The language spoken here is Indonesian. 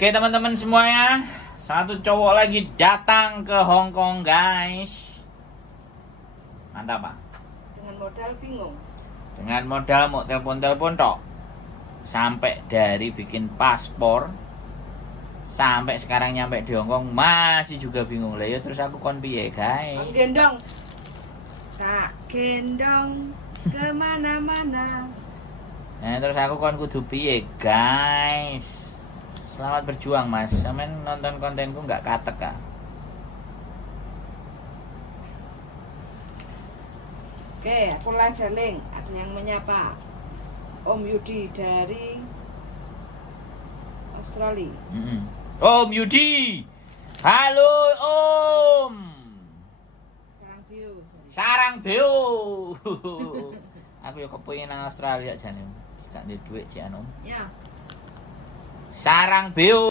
Oke teman-teman semuanya, satu cowok lagi datang ke Hong Kong guys. Mantap Pak. Dengan modal bingung. Dengan modal mau telepon-telepon tok. Sampai dari bikin paspor sampai sekarang nyampe di Hong Kong masih juga bingung lah ya. Terus aku kon piye guys? Gendong. Tak gendong kemana-mana. Nah terus aku kon kudu piye guys? Selamat berjuang mas, sampean nonton kontenku nggak katek kah? Oke, aku live darling. Ada yang menyapa. Om Yudi dari Australia. Om Yudi, halo Om. Sarang Bio. Sarang Beo. Aku yo kepengin nang Australia jane. Gak duwe duit jan Om. Ya. Sarang Beo.